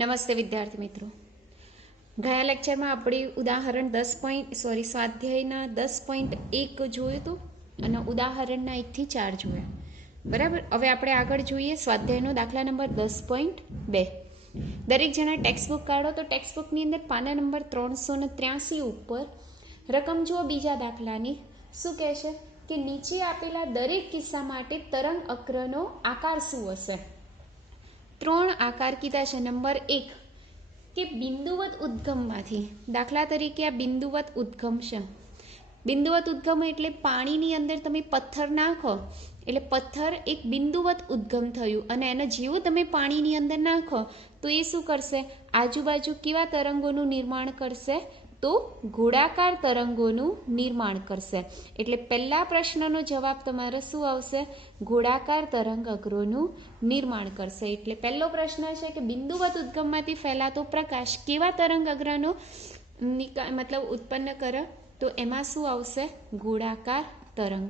નમસ્તે વિદ્યાર્થી મિત્રો, ગયા લેક્ચરમાં આપણે ઉદાહરણ સ્વાધ્યાયના 10.1 જોયું હતું અને ઉદાહરણના 1 થી 4 જોયા. બરાબર. હવે આપણે આગળ જોઈએ સ્વાધ્યાયનો દાખલા નંબર 10.2. દરેક જણા ટેક્સ્ટબુક કાઢો તો ટેક્સ્ટબુકની અંદર પાના નંબર 383 ઉપર રકમ જુઓ બીજા દાખલાની. શું કહે છે કે નીચે આપેલા દરેક કિસ્સા માટે તરંગ અક્રનો આકાર શું હશે? 3 આકાર કીધા છે. નંબર 1 કે બિંદુવત ઉદ્ગમમાંથી, દાખલા તરીકે આ બિંદુવત ઉદ્ગમ છે. બિંદુવત ઉદ્ગમ એટલે પાણીની અંદર તમે પથ્થર નાખો એટલે પથ્થર એક બિંદુવત ઉદ્ગમ થયું અને એને જેવું તમે પાણીની અંદર નાખો તો એ શું કરશે? આજુબાજુ કેવા તરંગોનું નિર્માણ કરશે? તો ગોળાકાર તરંગોનું નિર્માણ કરશે. એટલે પહેલા પ્રશ્નનો જવાબ તમારો શું આવશે? ગોળાકાર તરંગ અગ્રોનું નિર્માણ કરશે. એટલે પહેલો પ્રશ્ન છે કે બિંદુવત ઉદ્ગમમાંથી ફેલાતો પ્રકાશ કેવા તરંગ અગ્રનો ઉત્પન્ન કરે? તો એમાં શું આવશે? ગોળાકાર તરંગ.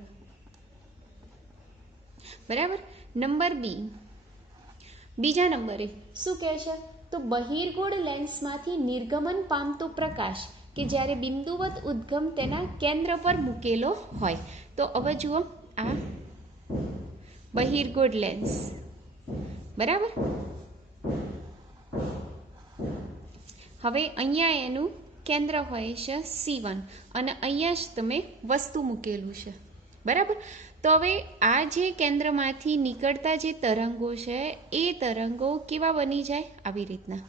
બરાબર. નંબર બી, બીજા નંબરે શું કહે છે? તો બહિર્ગોળ લેન્સમાંથી નિર્ગમન પામતો પ્રકાશ કે જ્યારે બિંદુવત ઉદ્ગમ તેના કેન્દ્ર પર મૂકેલો હોય. તો હવે જુઓ આ બહિર્ગોળ લેન્સ. બરાબર. હવે અહીંયા એનું કેન્દ્ર હોય છે C1 અને અહીંયા જ તમે વસ્તુ મૂકેલું છે. બરાબર. તો હવે આ જે કેન્દ્રમાંથી નીકળતા જે તરંગો છે એ તરંગો કેવા બની જાય? આવી રીતના.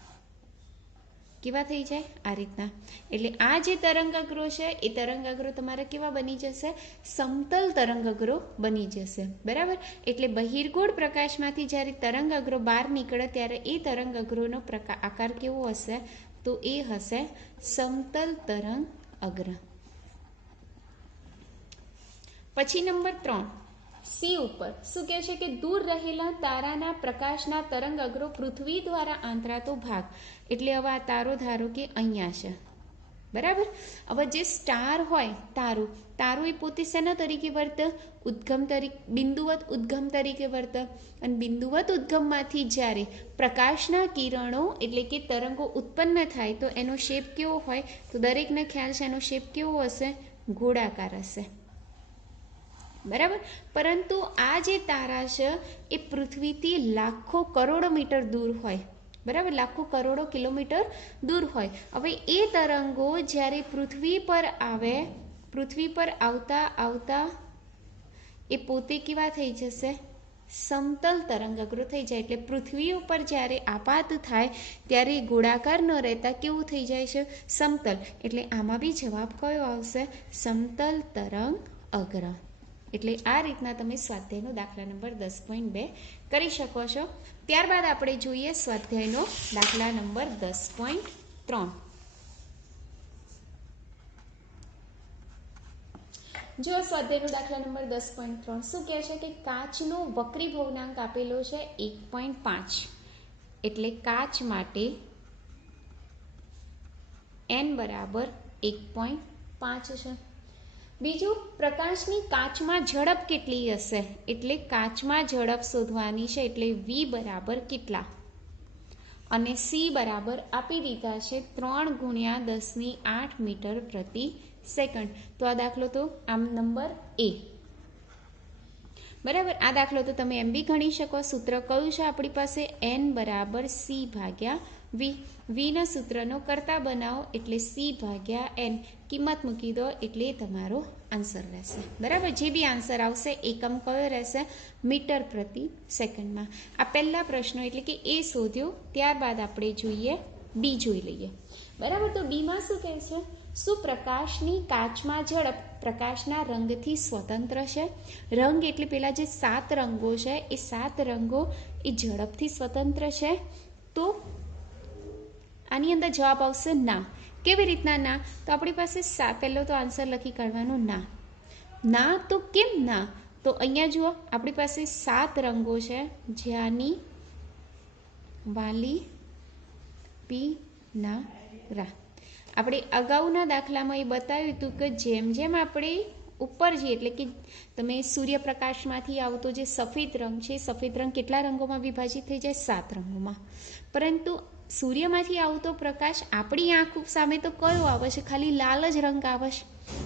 કેવા થઈ જાય? આ રીતના. એટલે આ જે તરંગાગ્રો છે એ તરંગાગ્રો તમારા કેવા બની જશે? સમતલ તરંગાગ્રો બની જશે. બરાબર. એટલે બહિર્ગોળ પ્રકાશમાંથી જ્યારે તરંગાગ્રો બહાર નીકળે ત્યારે એ તરંગાગ્રોનો આકાર કેવો હશે? તો એ હશે સમતલ તરંગ અગ્ર. પછી નંબર 3 સી ઉપર શું કહે છે કે દૂર રહેલા તારાના પ્રકાશના તરંગ અગ્રો પૃથ્વી દ્વારા આંતરાતો ભાગ. એટલે હવે આ તારો ધારો કે અહીંયા છે. બરાબર. હવે જે સ્ટાર હોય તારું એ પોતે શેના તરીકે વર્તે? ઉદ્ગમ તરીકે, બિંદુવત ઉદ્ગમ તરીકે વર્તે. અને બિંદુવત ઉદ્ગમમાંથી જ્યારે પ્રકાશના કિરણો એટલે કે તરંગો ઉત્પન્ન થાય તો એનો શેપ કેવો હોય? તો દરેકને ખ્યાલ છે એનો શેપ કેવો હશે? ગોળાકાર હશે. બરાબર. પરંતુ આ જે તારા છે એ પૃથ્વીથી લાખો કરોડો મીટર દૂર હોય. બરાબર. લાખો કરોડો કિલોમીટર દૂર હોય. હવે એ તરંગો જ્યારે પૃથ્વી પર આવે, પૃથ્વી પર આવતા આવતા એ પોતે કેવા થઈ જશે? સમતલ તરંગાગ્રો થઈ જાય. એટલે પૃથ્વી ઉપર જ્યારે આપાત થાય ત્યારે ગોળાકાર ન રહેતા કેવું થઈ જાય છે? સમતલ. એટલે આમાં બી જવાબ કયો આવશે? સમતલ તરંગ અગ્ર. એટલે આ રીતના તમે સ્વાધ્યાયનો દાખલા નંબર 10.2 કરી શકો છો. ત્યારબાદ આપણે જોઈએ સ્વાધ્યાયનો દાખલા નંબર 10.3. જો સ્વાધ્યાયનો દાખલા નંબર 10.3 શું કહે છે કે કાચનો વક્રી ભવનાંક આપેલો છે 1.5. એટલે કાચ માટે n બરાબર 1.5 છે. બીજું, પ્રકાશની કાચમાં ઝડપ કેટલી હશે? એટલે કાચમાં ઝડપ શોધવાની છે. એટલે v બરાબર કેટલા? અને c બરાબર આપી દીધા છે 3 × 10⁸ મીટર પ્રતિ સેકન્ડ. તો આ દાખલો તો આમ નંબર એ. બરાબર. આ દાખલો તો તમે એમ બી ગણી શકો. સૂત્ર કયું છે આપણી પાસે? n બરાબર c ભાગ્યા v. vના સૂત્રનો કરતા બનાવો એટલે c ભાગ્યા n. કિંમત મૂકી દો એટલે તમારો આન્સર રહેશે. બરાબર. જે બી આન્સર આવશે એકમ કયો રહેશે? મીટર પ્રતિ સેકન્ડમાં. આ પહેલા પ્રશ્નો એટલે કે એ શોધ્યો. ત્યારબાદ આપણે જોઈએ બી જોઈ લઈએ. બરાબર. તો બીમાં શું કહે છે? શું પ્રકાશની કાચમાં ઝડપ પ્રકાશના રંગથી સ્વતંત્ર છે? રંગ એટલે પેલા જે 7 રંગો છે એ 7 રંગો એ ઝડપથી સ્વતંત્ર છે? તો આની અંદર જવાબ આવશે ના. કેવી રીતના ના? તો આપણી પાસે પહેલો તો આન્સર લખી કાઢવાનો ના. ના તો કેમ ના? તો અહીંયા જુઓ આપણી પાસે 7 રંગો છે. જ્યાંની, વાલી, પીનારા. આપણે અગાઉના દાખલામાં એ બતાવ્યું હતું કે જેમ જેમ આપણે ઉપર જઈએ એટલે કે તમે સૂર્યપ્રકાશમાંથી આવતો જે સફેદ રંગ છે, સફેદ રંગ કેટલા રંગોમાં વિભાજિત થઈ જાય? 7 રંગોમાં. પરંતુ સૂર્યમાંથી આવતો પ્રકાશ આપણી આંખ સામે તો કયો આવે છે? ખાલી લાલ જ રંગ આવે છે,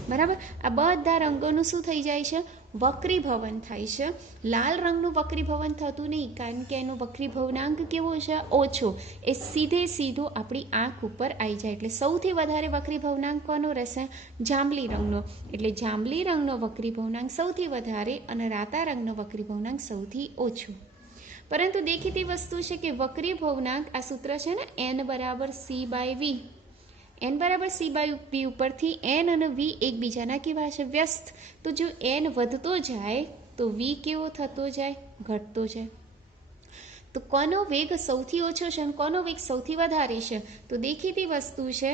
બરાબર. આ બધા રંગોનું શું થઈ જાય છે? વક્રીભવન થાય છે. લાલ રંગનું વક્રીભવન થતું નહીં, કારણ કે એનો વક્રીભવનાંક કેવો છે? ઓછો. એ સીધો આપણી આંખ ઉપર આવી જાય. એટલે સૌથી વધારે વક્રીભવનાંક કોનો રહેશે? જાંબલી રંગનો. એટલે જાંબલી રંગનો વક્રીભવનાંક સૌથી વધારે અને રાતા રંગનો વક્રીભવનાંક સૌથી ઓછો. પરંતુ દેખીતી વસ્તુ છે કે વક્રીભવનાંક, આ સૂત્ર છે ને, n બરાબર c/v. n બરાબર c/v ઉપરથી n અને v એકબીજાના કેવા છે? વ્યસ્ત. તો જો n વધતો જાય તો v કેવો થતો જાય? ઘટતો જાય. તો કોનો વેગ સૌથી ઓછો છે અને કોનો વેગ સૌથી વધારે છે? તો દેખીતી વસ્તુ છે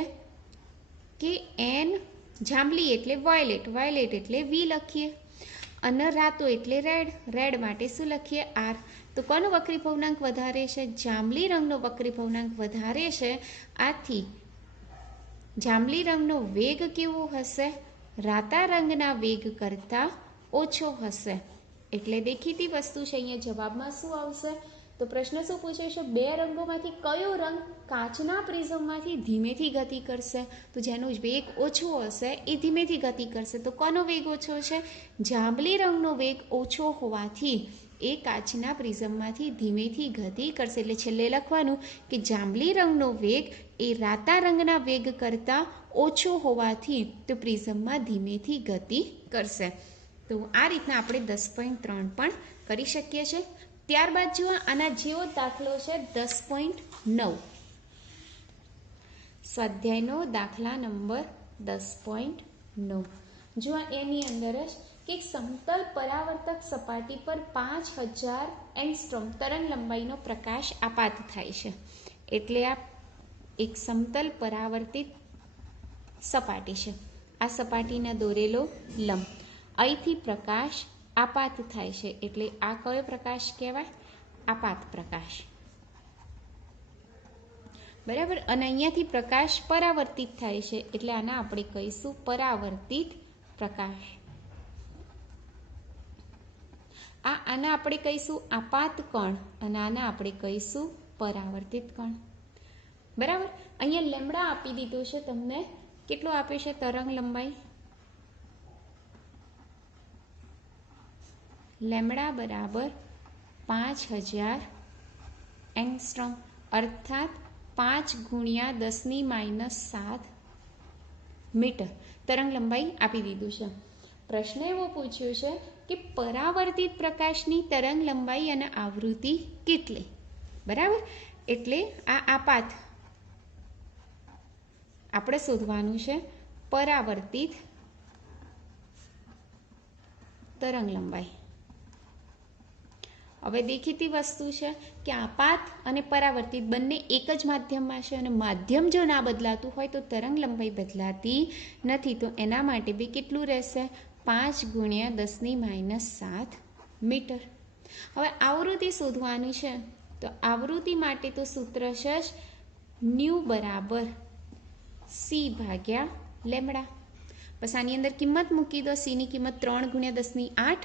કે n, જાંબલી એટલે વાયોલેટ, વાયોલેટ એટલે v લખીએ, અને રાતો એટલે રેડ, રેડ માટે શું લખીએ? r. તો કોનો વક્રીભવનાંક વધારે છે? જાંબલી રંગનો વક્રીભવનાંક વધારે છે. આથી જાંબલી રંગનો વેગ કેવો હશે? રાતા રંગના વેગ કરતાં ઓછો હશે. એટલે દેખીતી વસ્તુ છે, અહીંયા જવાબમાં શું આવશે? તો પ્રશ્ન શું પૂછે છે? બે રંગોમાંથી કયો રંગ કાચના પ્રિઝમમાંથી ધીમેથી ગતિ કરશે? તો જેનો વેગ ઓછો હશે એ ધીમેથી ગતિ કરશે. તો કોનો વેગ ઓછો છે? જાંબલી રંગનો વેગ ઓછો હોવાથી એ કાચના પ્રિઝમમાંથી ધીમેથી ગતિ કરશે. એટલે છેલ્લે લખવાનું કે જાંબલી રંગનો વેગ એ રાતા રંગના વેગ કરતાં ઓછો હોવાથી તો પ્રિઝમમાં ધીમેથી ગતિ કરશે. તો આ રીતના આપણે 10.3 પણ કરી શકીએ છીએ. ત્યારબાદ જુઓ આના જેવો દાખલો છે 10.9. સ્વાધ્યાયનો દાખલા નંબર 10.9. જુઓ એની અંદર જ કે એક સમતલ પરાવર્તક સપાટી પર 5000 એંગસ્ટ્રોમ તરંગ લંબાઈનો પ્રકાશ આપાત થાય છે. એટલે આ એક સમતલ પરાવર્તિત સપાટી છે. આ સપાટીને દોરેલો લંબ, અહીંથી પ્રકાશ આપાત થાય છે. એટલે આ કયો પ્રકાશ કહેવાય? આપાત પ્રકાશ, બરાબર. અને અહીંયાથી પ્રકાશ પરાવર્તિત થાય છે. એટલે આને આપણે કહીશું પરાવર્તિત પ્રકાશ. આને આપણે કહીશું આપાત કણ અને આને આપણે કહીશું પરાવર્તિત કણ, બરાબર. અહીંયા લેમ્બડા આપી દીધો છે તમને. કેટલો આપે છે તરંગ લંબાઈ? લેમ્બડા બરાબર 5000 એંગસ્ટ્રોમ, અર્થાત 5 × 10⁻⁷ મીટર તરંગ લંબાઈ આપી દીધું છે. પ્રશ્ન એવો પૂછ્યો છે કે પરાવર્તિત પ્રકાશની તરંગ લંબાઈ અને આવૃત્તિ કેટલી? બરાબર. એટલે આ આપાત આપણે શોધવાનું છે પરાવર્તિત તરંગ લંબાઈ. હવે દેખીતી વસ્તુ છે કે આપાત અને પરાવર્તિત બંને એક જ માધ્યમમાં છે અને માધ્યમ જો ના બદલાતું હોય તો તરંગ લંબાઈ બદલાતી નથી. તો એના માટે બી કેટલું રહેશે? 5 × 10⁻⁷ મીટર. હવે આવૃત્તિ શોધવાની છે. તો આવૃત્તિ માટે તો સૂત્ર છે જ ન્યુ બરાબર c/લેમ્બડા. બસ આની અંદર કિંમત મૂકી દો. c ની કિંમત 3 × 10⁸,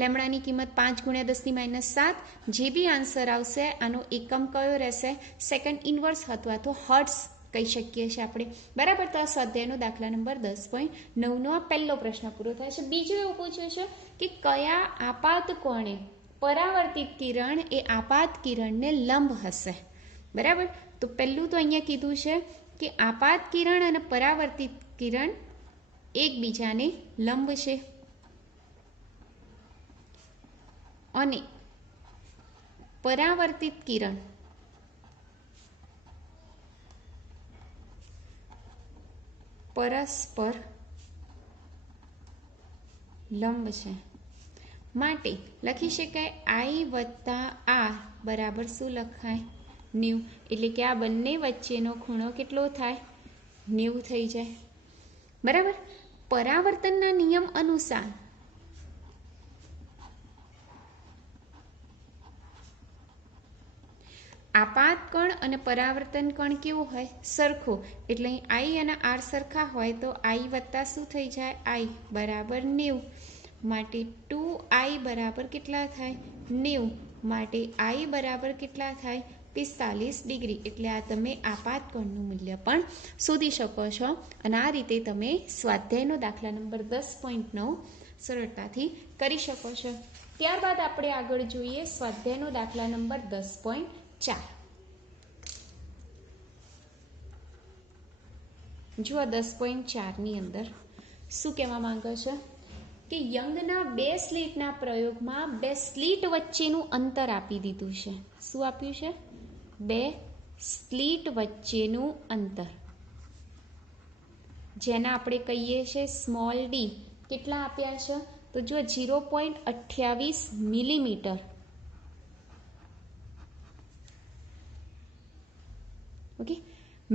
લેમ્બડાની કિંમત 5 × 10⁻⁷. જે બી આન્સર આવશે આનો એકમ કયો રહેશે? સેકન્ડ ઇન્વર્સ અથવા તો હર્ટ્ઝ કહી શકીએ છીએ આપણે, બરાબર. તો આ સ્વાધ્યાયનો દાખલા નંબર 10.9નો આ પહેલો પ્રશ્ન પૂરો થાય છે. બીજું એવું પૂછ્યું છે કે કયા આપાત કોણે પરાવર્તિત કિરણ એ આપાત કિરણને લંબ હશે? બરાબર. તો પહેલું તો અહીંયા કીધું છે કે આપાત કિરણ અને પરાવર્તિત કિરણ એકબીજાને લંબ છે. અને પરાવર્તિત કિરણ પરસ્પર લંબ છે. માટે લખી શકાય I + R બરાબર શું લખાય? 90. એટલે કે આ બંને વચ્ચેનો ખૂણો કેટલો થાય? 90 થઈ જાય, બરાબર. પરાવર્તનના નિયમ અનુસાર આપાત કણ અને પરાવર્તન કણ કેવો હોય? સરખો. એટલે I અને R સરખા હોય તો I + શું થઈ જાય? I બરાબર 90. માટે 2I બરાબર કેટલા થાય? 90. માટે I બરાબર કેટલા થાય? 45 ડિગ્રી. એટલે આ તમે આપાત કોણનું મૂલ્ય પણ શોધી શકો છો. અને આ રીતે તમે સ્વાધ્યાયનો દાખલા નંબર 10.9 સરળતાથી કરી શકો છો. ત્યારબાદ આપણે આગળ જોઈએ સ્વાધ્યાયનો દાખલા નંબર 10.4. જુઓ 10.4ની અંદર શું કહેવા માંગે છે કે યંગના 2 સ્લિટના પ્રયોગમાં 2 સ્લિટ વચ્ચેનું અંતર આપી દીધું છે. શું આપ્યું છે? 2 સ્લિટ વચ્ચેનું અંતર, જેના આપણે કહીએ છીએ સ્મોલ ડી. કેટલા આપ્યા છે? તો જો 0.28 મિલીમીટર. ઓકે,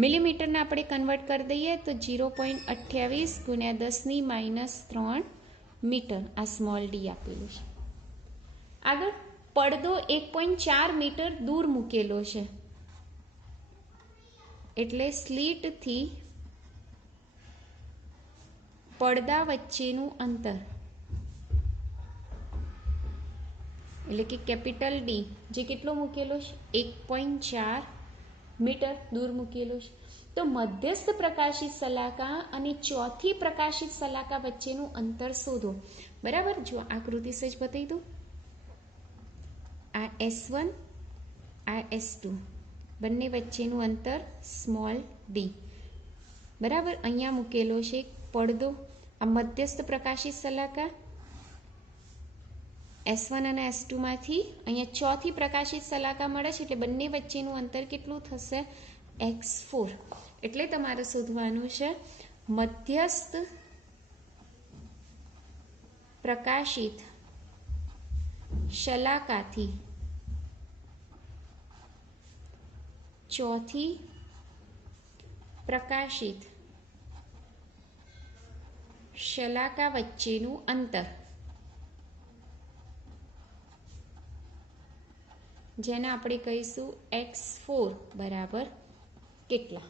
મિલીમીટરને આપણે કન્વર્ટ કરી દઈએ તો 0.28 ગુણ્યા 10⁻³ મીટર આ સ્મોલ ડી આપેલું છે. આગળ પડદો 1.4 મીટર દૂર મૂકેલો છે, એટલે સ્લિટથી પડદા વચ્ચેનું અંતર એટલે કે કેપિટલ ડી જે કેટલો મૂકેલો છે? 1.4 મીટર દૂર મૂકેલો છે. તો મધ્યસ્થ પ્રકાશિત શલાકા અને ચોથી પ્રકાશિત શલાકા વચ્ચેનું અંતર શોધો. બરાબર, જો આકૃતિ સજ બતાવી દઉં. આ S1, આ S2, બંને વચ્ચેનું અંતર સ્મોલ ડી. બરાબર, અહીંયા મૂકેલો છે પડદો. આ મધ્યસ્થ પ્રકાશિત શલાકા S1 અને S2માંથી અહીંયા ચોથી પ્રકાશિત શલાકા મળે છે, એટલે બંને વચ્ચેનું અંતર કેટલું થશે? x4. એટલે તમારે શોધવાનું છે મધ્યસ્થ પ્રકાશિત શલાકાથી ચોથી પ્રકાશિત શલાકા વચ્ચેનું અંતર, જેને આપણે કહીશું x4 બરાબર કેટલા.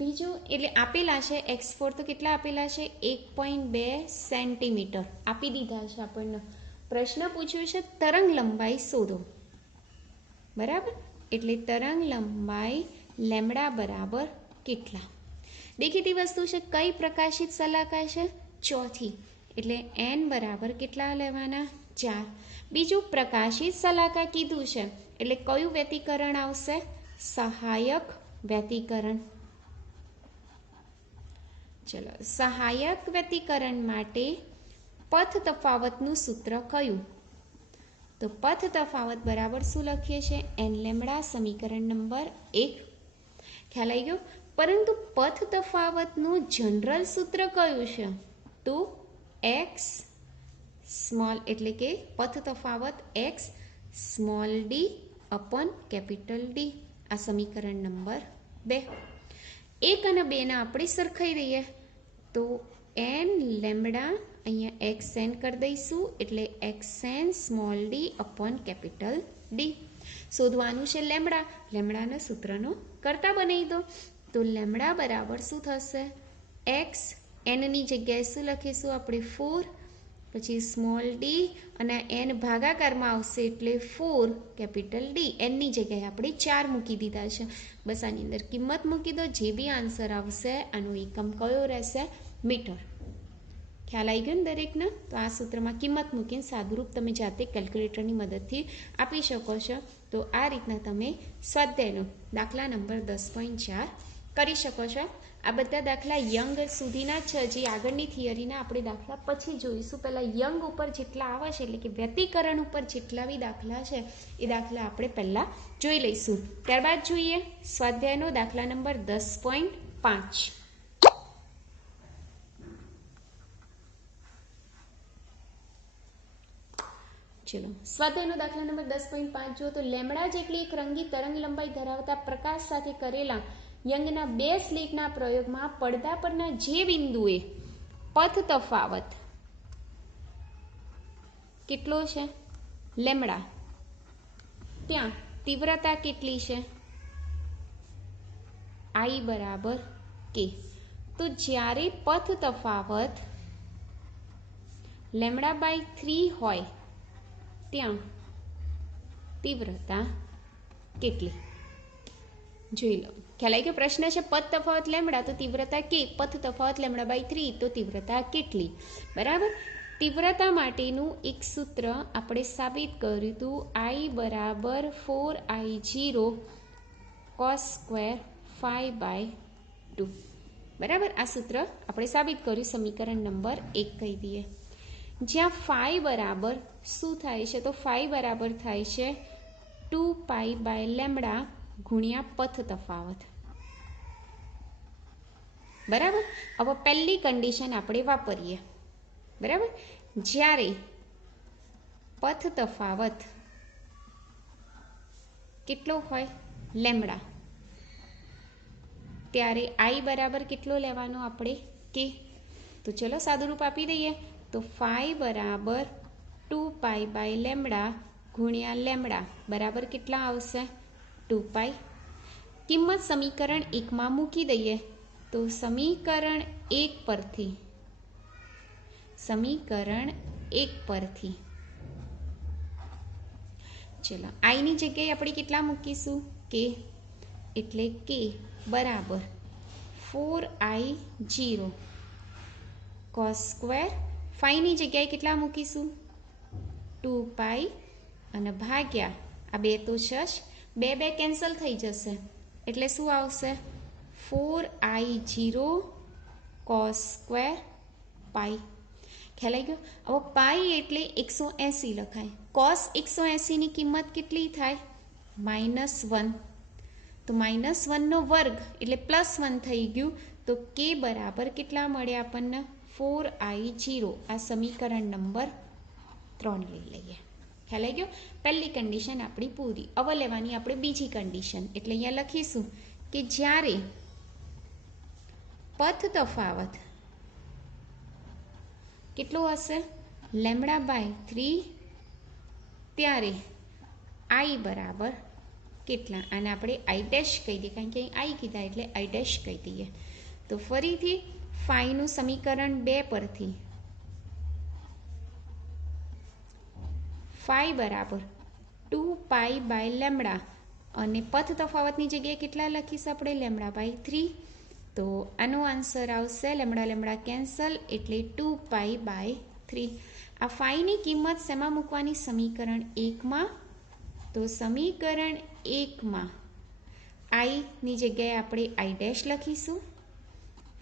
બીજું એટલે આપેલા છે x4 તો કેટલા આપેલા છે? 1.2 સેન્ટીમીટર આપી દીધા છે. આપણને પ્રશ્ન પૂછ્યું છે તરંગ લંબાઈ શોધો. બરાબર, એટલે તરંગ લંબાઈ લેમ્બડા બરાબર કેટલા. દેખીતી વસ્તુ છે, કઈ પ્રકાશિત શલાકા છે? ચોથી, એટલે n બરાબર કેટલા લેવાના? 4. બીજું પ્રકાશિત શલાકા કીધું છે, એટલે કયું વ્યતિકરણ આવશે? સહાયક વ્યતિકરણ. ચલો, સહાયક વ્યતિકરણ માટે પથ તફાવતનું સૂત્ર કયું? તો પથ તફાવત બરાબર શું લખીએ છીએ? n લેમ્બડા, સમીકરણ નંબર 1. ખ્યાલ આવી ગયો? પરંતુ પથ તફાવતનું જનરલ સૂત્ર કયું છે? તો x સ્મોલ એટલે કે પથ તફાવત x small D upon capital D. આ સમીકરણ નંબર 2. 1 અને 2 ને આપણે સરખાઈ દઈએ તો n લેમ્બડા અહીંયા xn કરી દઈશું, એટલે xn small D upon capital D. શોધવાનું છે લેમ્બડા. લેમ્બડાના સૂત્રનો કરતા બનાવી દો. તો લેમ્બડા બરાબર શું થશે? x nની જગ્યાએ શું લખીશું આપણે? 4, પછી સ્મોલ ડી અને n ભાગાકારમાં આવશે એટલે 4 કેપિટલ ડી. nની જગ્યાએ આપણે 4 મૂકી દીધા છે. બસ આની અંદર કિંમત મૂકી દો. જે બી આન્સર આવશે આનો એકમ કયો રહેશે? મીટર. ખ્યાલ આવી ગયો ને દરેકને? તો આ સૂત્રમાં કિંમત મૂકીને સાદુરૂપ તમે જાતે કેલ્ક્યુલેટરની મદદથી આપી શકો છો. તો આ રીતના તમે સ્વાધ્યાયનો દાખલા નંબર 10.4 કરી શકો છો. આ બધા દાખલા યંગ સુધીના છે. જે આગળની થિયરીના આપણે દાખલા પછી જોઈશું. પહેલાં યંગ ઉપર જેટલા આવે છે, એટલે કે વ્યતિકરણ ઉપર જેટલા બી દાખલા છે એ દાખલા આપણે પહેલાં જોઈ લઈશું. ત્યારબાદ જોઈએ સ્વાધ્યાયનો દાખલા નંબર 10.5. ચલો, સ્વાધ્યાયનો દાખલા નંબર 10.5 જો તો લેમ્બડા જેટલી એક રંગી તરંગ લંબાઈ ધરાવતા પ્રકાશ સાથે કરેલા યંગના 2 સ્લિટના પ્રયોગમાં પડદા પરના જે બિંદુએ પથ તફાવત કેટલો છે? લેમ્બડા, ત્યાં તીવ્રતા કેટલી છે? I બરાબર k. તો જ્યારે પથ તફાવત લેમ્બડા બાય 3 હોય ત્યાં તીવ્રતા કેટલી? જોઈ લો, ખ્યાલ આવી ગયો? પ્રશ્ન છે પથ તફાવત લેમડા તો તીવ્રતા કે, પથ તફાવત લેમડા બાય 3 તો તીવ્રતા કેટલી? બરાબર. તીવ્રતા માટેનું એક સૂત્ર આપણે સાબિત કર્યું હતું, I બરાબર 4I0 cos સ્ક્વેર 5/2. બરાબર. આ સૂત્ર આપણે સાબિત કર્યું, સમીકરણ નંબર 1 કહી દઈએ. જ્યાં phi બરાબર શું થાય છે? તો phi બરાબર થાય છે 2π/લેમડા ગુણ્યા પથ તફાવત. બરાબર. હવે પહેલી કન્ડિશન આપણે વાપરીએ. બરાબર. જ્યારે પથ તફાવત કેટલો હોય? લેમડા, ત્યારે I બરાબર કેટલો લેવાનો આપણે? કે. તો ચલો સાદુરૂપ આપી દઈએ. તો phi બરાબર 2π/લેમડા ગુણ્યા લેમડા બરાબર કેટલા આવશે? 2π. કિંમત સમીકરણ 1માં મૂકી દઈએ. તો સમીકરણ 1 પરથી ચલો I ની જગ્યાએ આપણે કેટલા મૂકીશું? કે. એટલે કે બરાબર 4I0 cos સ્ક્વેર, phi ની જગ્યાએ કેટલા મૂકીશું? 2π અને ભાગ્યા આ 2 તો છે જ, 2 કેન્સલ થઈ જશે એટલે શું આવશે? 4I0 cos સ્ક્વેર પાઈ. ખ્યાલ આવી ગયો? હવે પાઈ એટલે 180 લખાય. cos 180 ની કિંમત કેટલી થાય? -1. તો -1 નો વર્ગ એટલે +1 થઈ ગયું. તો k બરાબર કેટલા મળે આપણને? 4I0. આ સમીકરણ નંબર 3 લઈ લઈએ. ખ્યાલ આવી ગયો? પહેલી કન્ડિશન આપણી પૂરી. હવે લેવાની આપણે બીજી કન્ડિશન. એટલે અહીંયા લખીશું કે જ્યારે પથ તફાવત કેટલો હશે? લેમડા બાય 3, ત્યારે I બરાબર કેટલા? આને આપણે I ડેશ કહી દઈએ, કારણ કે અહીં I કીધા એટલે I ડેશ કહી દઈએ. તો ફરીથી phi નું સમીકરણ 2 પરથી phi બરાબર 2π/લેમડા અને પથ તફાવતની જગ્યાએ કેટલા લખીશું આપણે? Lambda by 3. તો આનો આન્સર આવશે લેમડા લેમડા કેન્સલ એટલે 2π/3. આ phi ની કિંમત શેમાં મૂકવાની? સમીકરણ 1માં. તો સમીકરણ 1માં I ની જગ્યાએ આપણે I ડેશ લખીશું.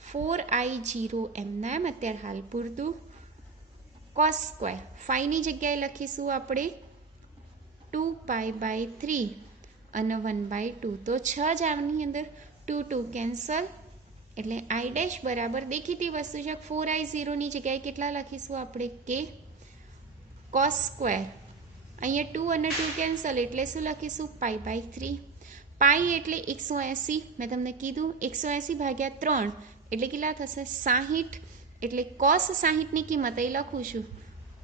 4I0 એમના એમ અત્યારે હાલ પૂરતું. cos સ્ક્વેર phi ની જગ્યાએ લખીશું આપણે 2π/3 અને 1/2. તો 6 જ આની અંદર, 2 કેન્સલ એટલે I ડેશ બરાબર દેખીતી વસ્તુ છે 4I0 ની જગ્યાએ કેટલા લખીશું આપણે? કે. cos સ્ક્વેર અહીંયા 2 અને 2 કેન્સલ એટલે શું લખીશું? π/3. પાઈ એટલે 180. મેં તમને કીધું 180/3 એટલે કેટલા થશે? 60. એટલે cos 60 ની કિંમત અહીં લખું છું.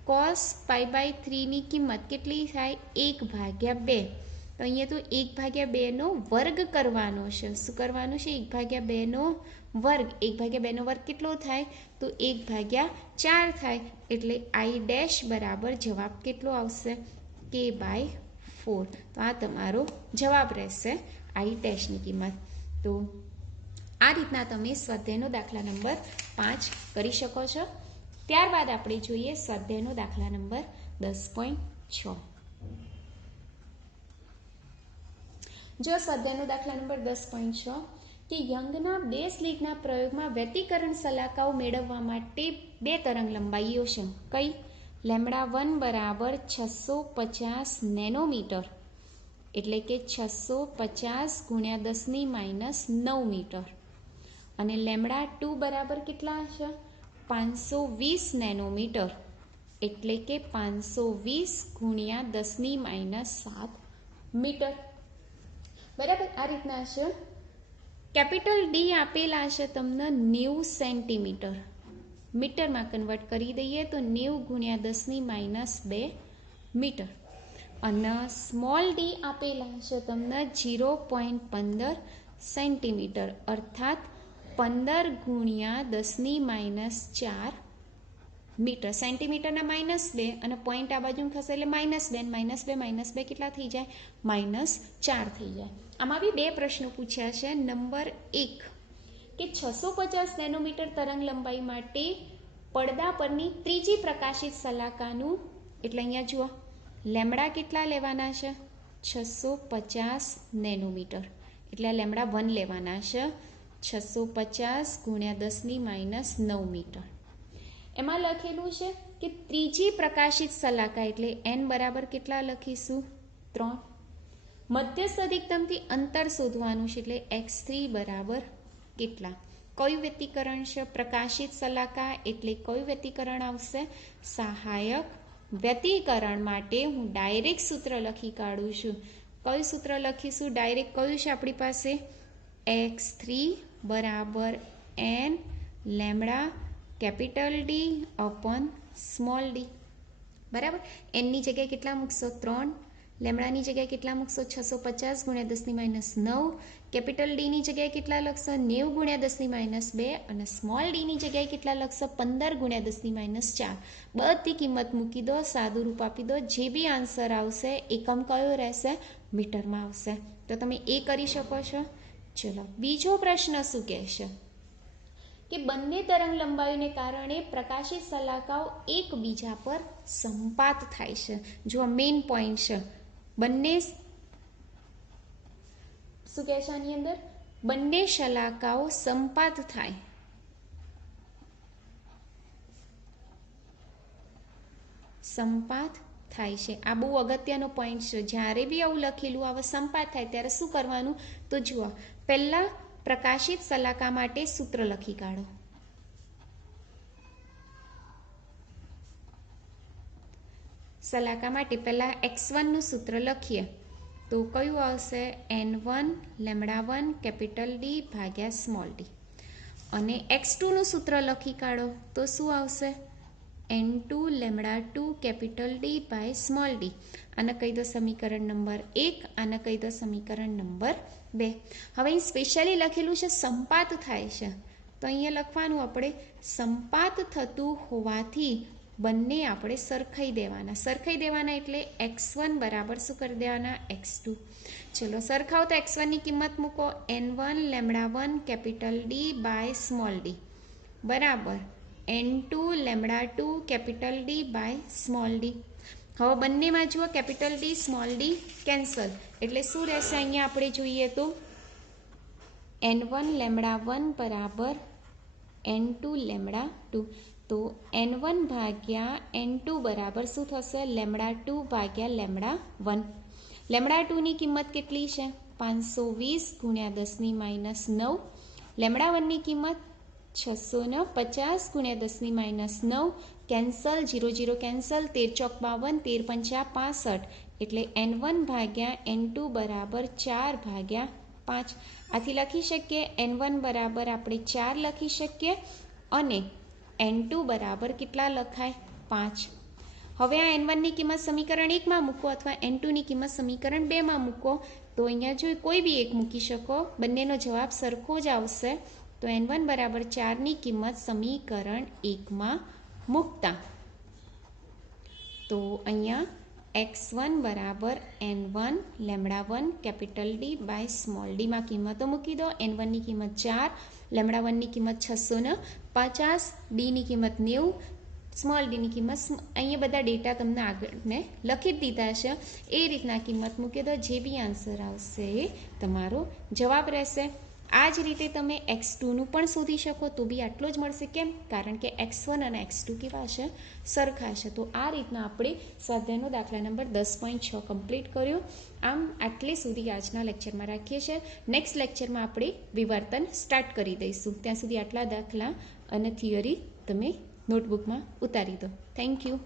cos π/3 ની કિંમત કેટલી થાય? 1/2. તો અહીંયા તો 1/2 નો વર્ગ કરવાનો છે. શું કરવાનું છે? 1/2 નો વર્ગ. 1/2 નો વર્ગ કેટલો થાય? તો 1/4 થાય. એટલે I ડેશ બરાબર જવાબ કેટલો આવશે? k/4. તો આ તમારો જવાબ રહેશે I ડેશની કિંમત. તો આ રીતના તમે સ્વાધ્યાયનો દાખલા નંબર 5 કરી શકો છો. ત્યારબાદ આપણે જોઈએ સ્વાધ્યાયનો દાખલા નંબર 10.6. જો સ્વાધ્યાયનો દાખલા નંબર 10.6 કે યંગના 2 સ્લિટના પ્રયોગમાં વ્યતિકરણ સલાકાઓ મેળવવા માટે 2 તરંગ લંબાઈઓ છે. કઈ? λ1 બરાબર 650 નેનોમીટર એટલે કે 650 ગુણ્યા 10⁻9 મીટર. અને λ2 બરાબર કેટલા છે? 520 નેનોમીટર એટલે કે 520 ગુણ્યા 10⁻7 મીટર. બરાબર. આ રીતના છે. કેપિટલ ડી આપેલા છે તમને 90 સેન્ટીમીટર. મીટરમાં કન્વર્ટ કરી દઈએ તો 90 ગુણ્યા 10⁻2 મીટર. અને સ્મોલ ડી આપેલા છે તમને 0.15 સેન્ટીમીટર અર્થાત 15 ગુણ્યા 10⁻4 મીટર. સેન્ટીમીટરના -2 અને પોઈન્ટ આ બાજુ ખસે એટલે -2 -2 કેટલા થઈ જાય? -4 થઈ જાય. આમાં બી 2 પ્રશ્નો પૂછ્યા છે. નંબર 1 કે 650 નેનોમીટર તરંગ લંબાઈ માટે પડદા પરની ત્રીજી પ્રકાશિત શલાકાનું, એટલે અહીંયા જુઓ લેમડા કેટલા લેવાના છે? 650 નેનોમીટર, એટલે આ લેમડા 1 લેવાના છે. 650 × 10⁻9 મીટર. એમાં લખેલું છે કે ત્રીજી પ્રકાશિત શલાકા, એટલે n બરાબર કેટલા લખીશું? 3. મધ્યસ્થ અધિકતમથી અંતર શોધવાનું છે, એટલે x3 બરાબર કેટલા? કયું વ્યતિકરણ છે? પ્રકાશિત શલાકા, એટલે કયું વ્યતિકરણ આવશે? સહાયક વ્યતિકરણ માટે હું ડાયરેક્ટ સૂત્ર લખી કાઢું છું. કયું સૂત્ર લખીશું? ડાયરેક્ટ કયું છે આપણી પાસે? x3 બરાબર n lambda capital D upon small D. બરાબર. એનની જગ્યાએ કેટલા મૂકશો? 3. લેમડાની જગ્યાએ કેટલા મૂકશો? 650 × 10⁻9. કેપિટલ ડીની જગ્યાએ કેટલા લખશો? 90 × 10⁻2. અને સ્મોલ ડીની જગ્યાએ કેટલા લખશો? 15 × 10⁻4. બધી કિંમત મૂકી દો, સાદું રૂપ આપી દો. જે બી આન્સર આવશે એકમ કયો રહેશે? મીટરમાં આવશે. તો તમે એ કરી શકો છો. ચલો બીજો પ્રશ્ન શું કહેશે કે બંને તરંગ લંબાઈને કારણે પ્રકાશિત શલાકાઓ એકબીજા પર સંપાત થાય છે. જો મેઇન પોઈન્ટ છે, બંને શું કહે છે આની અંદર? બંને શલાકાઓ સંપાત થાય. સંપાત થાય છે. આ બહુ અગત્યનો પોઈન્ટ છે. જ્યારે બી આવું લખેલું આવે સંપાત થાય ત્યારે શું કરવાનું? તો જુઓ, પહેલા પ્રકાશિત શલાકા માટે સૂત્ર લખી કાઢો. શલાકા માટે પહેલા x1 નું સૂત્ર લખીએ તો કયું આવશે? n1 લેમડા 1 કેપિટલ ડી ભાગ્યા સ્મોલ ડી. અને x2 નું સૂત્ર લખી કાઢો તો શું આવશે? n2 lambda 2 capital D by small D. આને કહી દો સમીકરણ નંબર 1, આને કહી દો સમીકરણ નંબર 2. હવે અહીં સ્પેશિયલી લખેલું છે સંપાત થાય છે, તો અહીંયા લખવાનું આપણે સંપાત થતું હોવાથી બંને આપણે સરખાઈ દેવાના. સરખાઈ દેવાના એટલે x1 બરાબર શું કરી દેવાના? x2. ચલો સરખાવ તો x1 ની કિંમત મૂકો n1 lambda 1 capital D by small D બરાબર n2 lambda 2 capital D by small D. હવે બંનેમાં જુઓ capital D small D cancel, એટલે શું રહેશે? અહીંયા આપણે જોઈએ તો n1 લેમડા 1 બરાબર n2 લેમડા 2. તો n1 ભાગ્યા n2 બરાબર શું થશે? લેમડા 2 ભાગ્યા લેમડા 1. લેમડા 2 ની કિંમત કેટલી છે? 520 × 10⁻9. લેમડા 1 ની કિંમત 650 × 10⁻9. કેન્સલ, 0 0 કેન્સલ, 13 ચોક 52, 13 પંચા 65. એટલે n1 ભાગ્યા n2 બરાબર 4 ભાગ્યા 5. આથી લખી શકીએ n1 બરાબર આપણે 4 લખી શકીએ અને n2 બરાબર કેટલા લખાય? 5. હવે આ n1 ની કિંમત સમીકરણ 1 માં મૂકો અથવા n2 ની કિંમત સમીકરણ 2 માં મૂકો. તો અહીંયા જો કોઈ બી એક મૂકી શકો, બંનેનો જવાબ સરખો જ આવશે. તો n1 બરાબર 4 ની કિંમત સમીકરણ 1 માં મૂકતા તો અહીંયા x1 બરાબર n1 lambda 1 capital D by small D માં કિંમતો મૂકી દો. n1 ની કિંમત 4, લેમડા 1 ની કિંમત 650, ડી ની કિંમત 90, સ્મોલ ડી ની કિંમત અહીંયા બધા ડેટા તમને આગળ મેં લખી જ દીધા છે. એ રીતના કિંમત મૂકી દો. જે બી આન્સર આવશે એ તમારો જવાબ રહેશે. આ જ રીતે તમે x2 નું પણ શોધી શકો તો બી આટલો જ મળશે. કેમ? કારણ કે x1 અને x2 કેવા છે? સરખા છે. તો આ રીતના આપણે સ્વાધ્યાયનો દાખલા નંબર 10.6 કમ્પ્લીટ કર્યો. આમ આટલે સુધી આજના લેક્ચરમાં રાખીએ છીએ. નેક્સ્ટ લેક્ચરમાં આપણે વિવર્તન સ્ટાર્ટ કરી દઈશું. ત્યાં સુધી આટલા દાખલા અને થિયરી તમે નોટબુકમાં ઉતારી દો. Thank you.